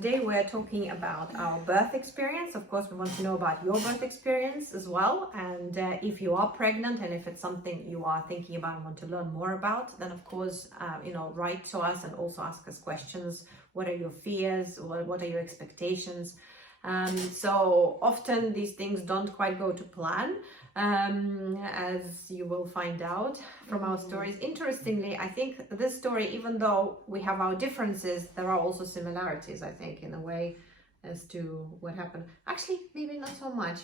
today we're talking about our birth experience. Of course, we want to know about your birth experience as well. And if you are pregnant and if it's something you are thinking about and want to learn more about, then of course, write to us and also ask us questions. What are your fears? What are your expectations? So often these things don't quite go to plan, as you will find out from our stories. Interestingly, I think this story, even though we have our differences, there are also similarities, I think, in a way as to what happened. Actually, maybe not so much,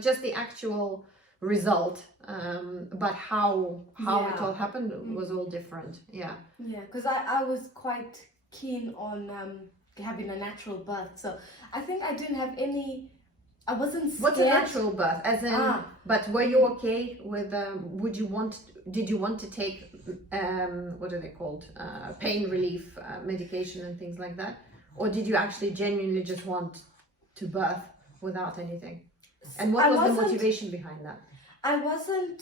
just the actual result, but how it all happened was all different. Yeah, because I was quite keen on having a natural birth, so I think I didn't have any. I wasn't scared. What's a natural birth? As in, but were you okay with? Did you want to take what are they called? Pain relief medication and things like that, or did you actually genuinely just want to birth without anything? And what was the motivation behind that? I wasn't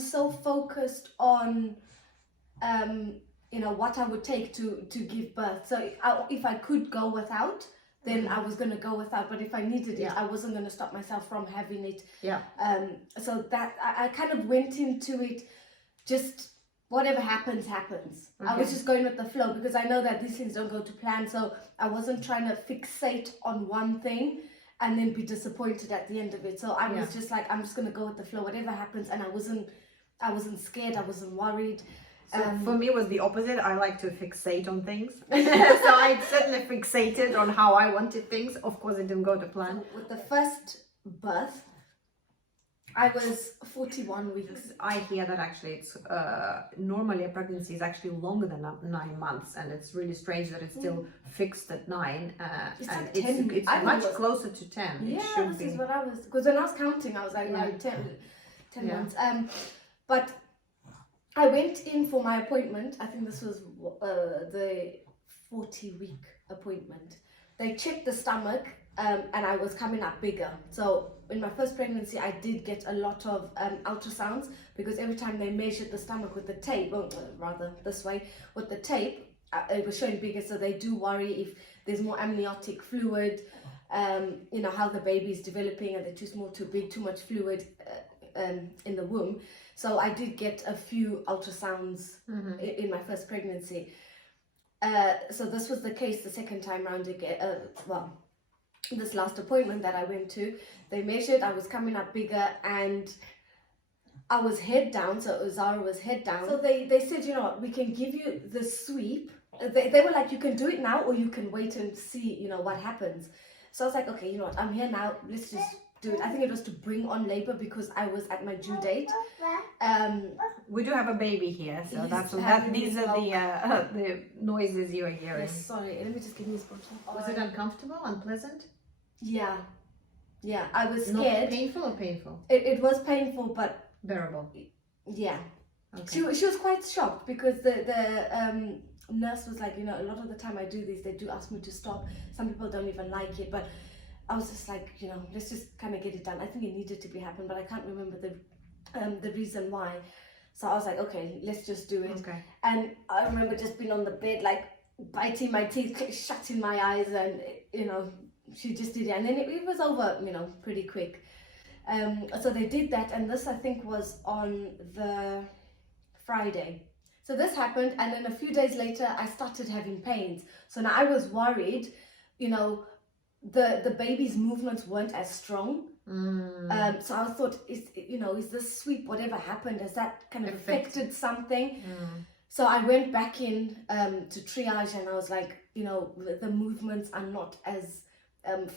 so focused on what I would take to give birth. So if I could go without, then I was going to go without. But if I needed it, I wasn't going to stop myself from having it. Yeah. So that I kind of went into it, just whatever happens, happens. Okay. I was just going with the flow because I know that these things don't go to plan. So I wasn't trying to fixate on one thing and then be disappointed at the end of it. So I was just like, I'm just going to go with the flow, whatever happens. And I wasn't scared. I wasn't worried. So for me, it was the opposite. I like to fixate on things. So I certainly fixated on how I wanted things. Of course, it didn't go to plan. So with the first birth, I was 41 weeks. I hear that actually it's normally a pregnancy is actually longer than 9 months, and it's really strange that it's still fixed at 9. It's and like 10. It's much closer to 10. Yeah, it should this be. is what I was, because when I was counting, I was like, 10 months. But I went in for my appointment. I think this was the 40-week appointment. They checked the stomach, and I was coming up bigger. So in my first pregnancy, I did get a lot of ultrasounds, because every time they measured the stomach with the tape, rather this way, with the tape, it was showing bigger. So they do worry if there's more amniotic fluid, how the baby's developing, and they're too small, too big, too much fluid in the womb. So I did get a few ultrasounds in my first pregnancy. So this was the case the second time round again. This last appointment that I went to, they measured, I was coming up bigger, and I was head down. So Zara was head down. So they said, you know what, we can give you the sweep. They were like, you can do it now, or you can wait and see, what happens. So I was like, okay, you know what, I'm here now. Let's just do it. I think it was to bring on labor because I was at my due date. We do have a baby here, so these are the noises you are hearing. Yes, sorry, let me just give you this bottle. Was it uncomfortable, unpleasant? Yeah, I was scared. Not painful or painful? It was painful, but bearable. Yeah. Okay. She was quite shocked because the nurse was like, a lot of the time I do this, they do ask me to stop. Some people don't even like it, but I was just like, let's just kind of get it done. I think it needed to be happened, but I can't remember the reason why. So I was like, okay, let's just do it. Okay. And I remember just being on the bed, like biting my teeth, shutting my eyes, and she just did it. And then it was over, pretty quick. So they did that, and this I think was on the Friday. So this happened, and then a few days later I started having pains. So now I was worried, the baby's movements weren't as strong. So I thought, is this sweep, whatever happened, has that kind of affected something? So I went back in to triage, and I was like, the movements are not as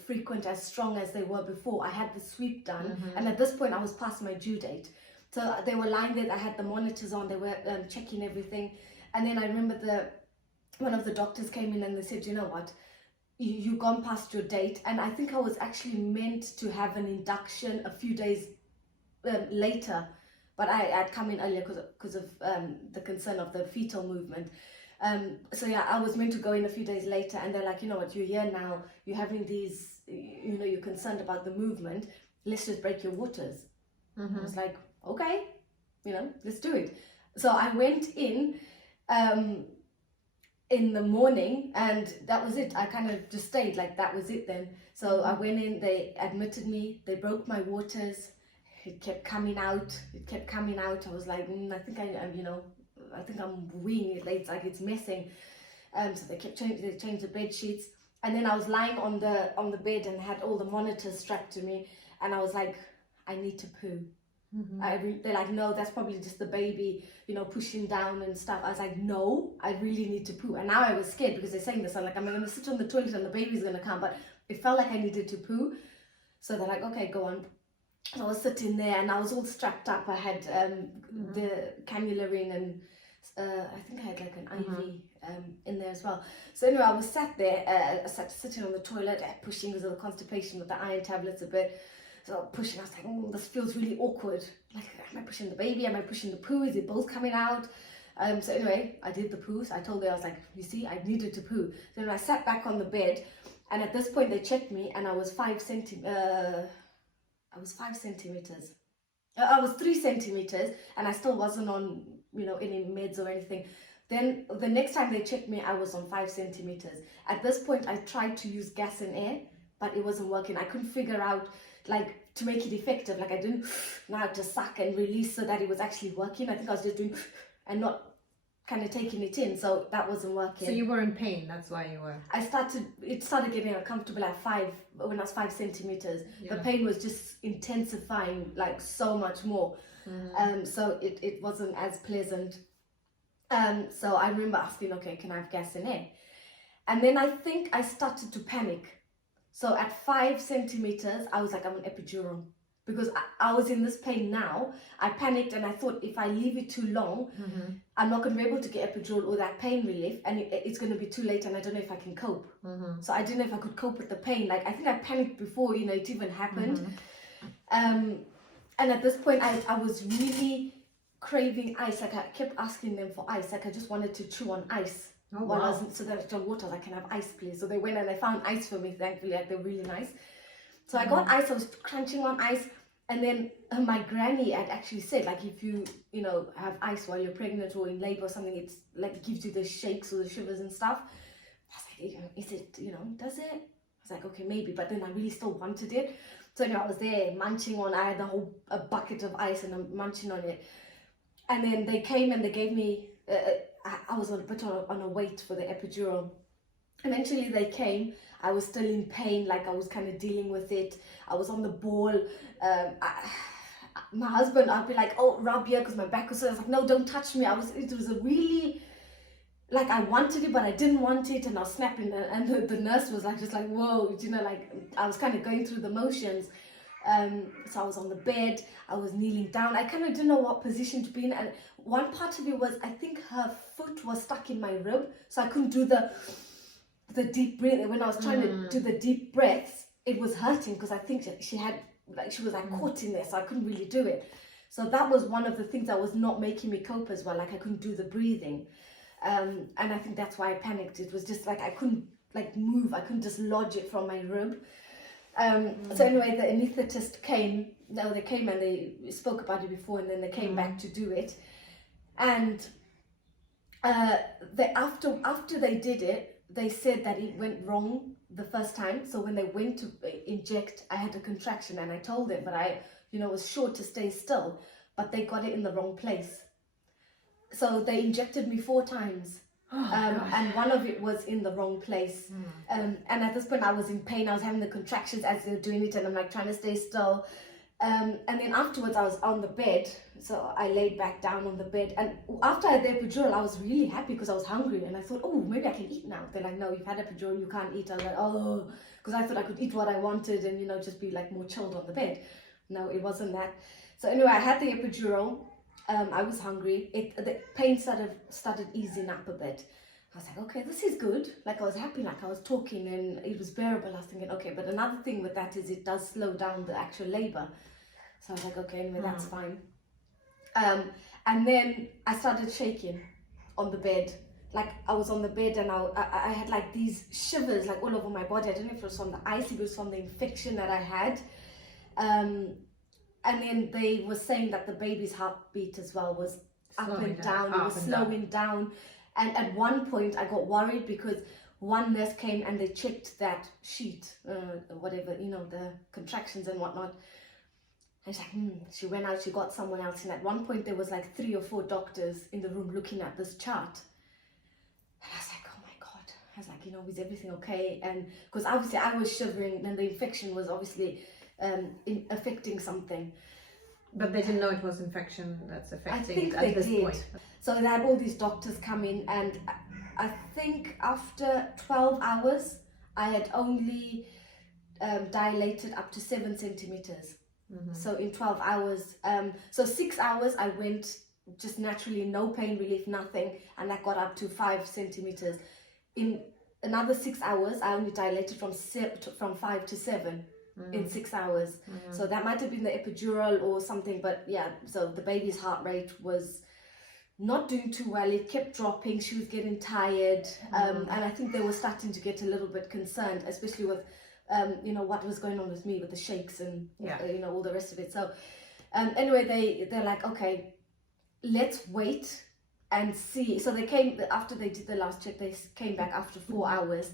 frequent, as strong as they were before. I had the sweep done, and at this point I was past my due date. So they were lying there, I had the monitors on, they were checking everything. And then I remember one of the doctors came in and they said, you know what, you've gone past your date. And I think I was actually meant to have an induction a few days later, but I'd come in earlier because of the concern of the fetal movement. So yeah, I was meant to go in a few days later, and they're like, you know what, you're here now, you're having these, you're concerned about the movement, let's just break your waters. I was like, okay, let's do it. So I went in, in the morning, and that was it. I kind of just stayed, like that was it then. So I went in, they admitted me, they broke my waters. It kept coming out. I was like, I think I think I'm weeing it. It's like it's messing. So they changed the bed sheets, and then I was lying on the bed and had all the monitors strapped to me, and I was like, I need to poo. They're like, no, that's probably just the baby, pushing down and stuff. I was like, no, I really need to poo. And now I was scared because they're saying this. I'm like, I'm going to sit on the toilet and the baby's going to come, but it felt like I needed to poo. So they're like, okay, go on. I was sitting there and I was all strapped up. I had the cannula ring, and I think I had like an IV in there as well. So anyway, I was sat there, sitting on the toilet, pushing because of the constipation with the iron tablets a bit. So pushing, I was like, oh, this feels really awkward. Like, am I pushing the baby? Am I pushing the poo? Is it both coming out? So anyway, I did the poo. So I told her, I was like, you see, I needed to poo. So then I sat back on the bed, and at this point they checked me, and I was 5 centimeters. I was 3 centimeters, and I still wasn't on, any meds or anything. Then the next time they checked me, I was on 5 centimeters. At this point, I tried to use gas and air, but it wasn't working. I couldn't figure out, like, to make it effective. Like, I didn't know how to suck and release so that it was actually working. I think I was just doing and not kind of taking it in, so that wasn't working. So you were in pain, that's why you were... It started getting uncomfortable at 5, when I was 5 centimeters. Yeah. The pain was just intensifying, like, so much more. So it wasn't as pleasant. So I remember asking, okay, can I have gas and air? And then I think I started to panic. So at 5 centimeters, I was like, I'm an epidural. Because I was in this pain now. I panicked and I thought, if I leave it too long, I'm not going to be able to get epidural or that pain relief, and it's going to be too late, and I don't know if I can cope. So I didn't know if I could cope with the pain. Like, I think I panicked before, it even happened. And at this point, I was really craving ice. Like, I kept asking them for ice. Like, I just wanted to chew on ice. Oh, wow. So then I drank water. Like, can I have ice, please? So they went and they found ice for me, thankfully. Like, they're really nice. So I got ice. I was crunching on ice. And then my granny had actually said, like, if you, have ice while you're pregnant or in labor or something, it's like, it gives you the shakes or the shivers and stuff. I was like, is it, does it? I was like, okay, maybe. But then I really still wanted it. So anyway, I was there munching on, I had a bucket of ice and I'm munching on it. And then they came and they gave me, I was on a bit on a wait for the epidural. Eventually they came. I was still in pain, like I was kind of dealing with it. I was on the ball. My husband, I'd be like, oh, rub here, because my back was sore. I was like, no, don't touch me. It was a really, like, I wanted it, but I didn't want it, and I was snapping. And the nurse was like, just like, whoa, like, I was kind of going through the motions. So I was on the bed, I was kneeling down. I kind of didn't know what position to be in. And one part of it was, I think her foot was stuck in my rib, so I couldn't do the deep breathing. When I was trying to do the deep breaths, it was hurting because I think she was like caught in there, so I couldn't really do it. So that was one of the things that was not making me cope as well. Like, I couldn't do the breathing, and I think that's why I panicked. It was just like I couldn't like move. I couldn't dislodge it from my rib. So anyway, the anaesthetist came. No, they came and they spoke about it before, and then they came back to do it. And after they did it, they said that it went wrong the first time. So when they went to inject, I had a contraction, and I told them, but I, was sure to stay still, but they got it in the wrong place. So they injected me 4 times. And one of it was in the wrong place. And at this point I was in pain. I was having the contractions as they were doing it, and I'm like trying to stay still. And then afterwards I was on the bed, so I laid back down on the bed, and after I had the epidural I was really happy because I was hungry, and I thought, oh, maybe I can eat now. They're like, no, you've had epidural, you can't eat. I was like, oh, because I thought I could eat what I wanted and just be like more chilled on the bed. No, it wasn't that. So anyway, I had the epidural. I was hungry. The pain started easing up a bit. I was like, okay, this is good. Like, I was happy, like I was talking and it was bearable. I was thinking, okay, but another thing with that is it does slow down the actual labor. So I was like, okay, anyway, that's fine. And then I started shaking on the bed. Like, I was on the bed and I had like these shivers like all over my body. I don't know if it was from the ice, it was from the infection that I had. And then they were saying that the baby's heartbeat as well was up and down. It was slowing down. And at one point I got worried because one nurse came and they checked that sheet, whatever, the contractions and whatnot. And she's like, she went out, she got someone else. And at one point there was like 3 or 4 doctors in the room looking at this chart. And I was like, oh my God. I was like, is everything okay? And because obviously I was shivering and the infection was obviously affecting something. But they didn't know it was infection that's affecting I think it at this did. point. So they had all these doctors come in, and I think after 12 hours, I had only dilated up to 7 centimeters. Mm-hmm. So in 12 hours, so 6 hours I went just naturally, no pain relief, nothing, and that got up to 5 centimeters. In another 6 hours, I only dilated from 5 to 7. In 6 hours. So that might have been the epidural or something, but yeah, so the baby's heart rate was not doing too well. It kept dropping. She was getting tired, and I think they were starting to get a little bit concerned, especially with what was going on with me with the shakes and all the rest of it. So anyway, they're like, okay, let's wait and see. So they came after they did the last check. They came back after 4 hours,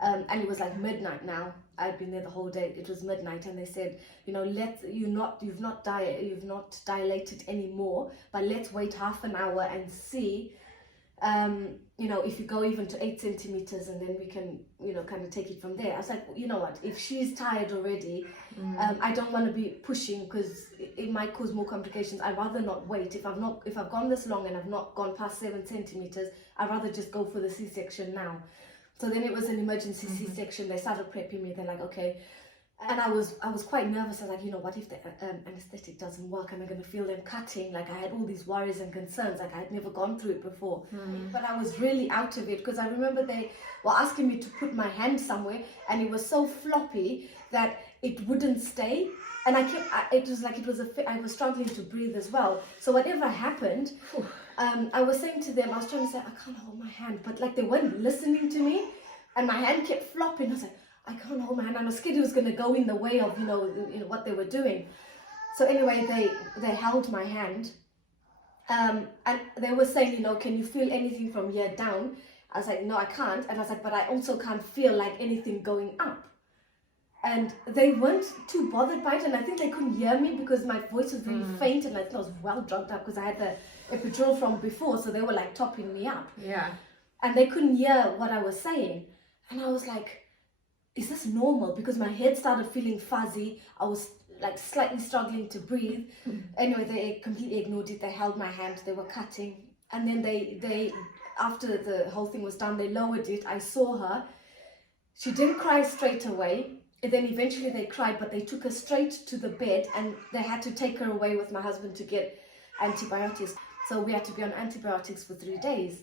and it was like midnight now. I'd been there the whole day. It was midnight, and they said, you've not dilated anymore, but let's wait half an hour and see, if you go even to 8 centimeters, and then we can, kind of take it from there. I was like, you know what? If she's tired already, I don't want to be pushing because it might cause more complications. I'd rather not wait. If I've gone this long and I've not gone past 7 centimeters, I'd rather just go for the C-section now. So then it was an emergency C-section. They started prepping me. They're like, okay. And I was quite nervous. I was like, what if the anesthetic doesn't work? Am I going to feel them cutting? Like I had all these worries and concerns. Like I had never gone through it before. But I was really out of it because I remember they were asking me to put my hand somewhere, and it was so floppy that it wouldn't stay. And I was struggling to breathe as well. So whatever happened, I was saying to them, I was trying to say, I can't hold my hand, but like they weren't listening to me, and my hand kept flopping. I was like, I can't hold my hand. I was scared it was going to go in the way of what they were doing. So anyway, they held my hand, and they were saying, can you feel anything from here down? I was like, no, I can't. And I was like, but I also can't feel like anything going up. And they weren't too bothered by it, and I think they couldn't hear me because my voice was very faint, and I think I was well drugged up because I had the epidural from before, so they were like topping me up. Yeah. And they couldn't hear what I was saying. And I was like, is this normal? Because my head started feeling fuzzy. I was like slightly struggling to breathe. Anyway, they completely ignored it. They held my hand. They were cutting. And then they after the whole thing was done, they lowered it. I saw her. She didn't cry straight away. And then eventually they cried, but they took her straight to the bed, and they had to take her away with my husband to get antibiotics. So we had to be on antibiotics for 3 days.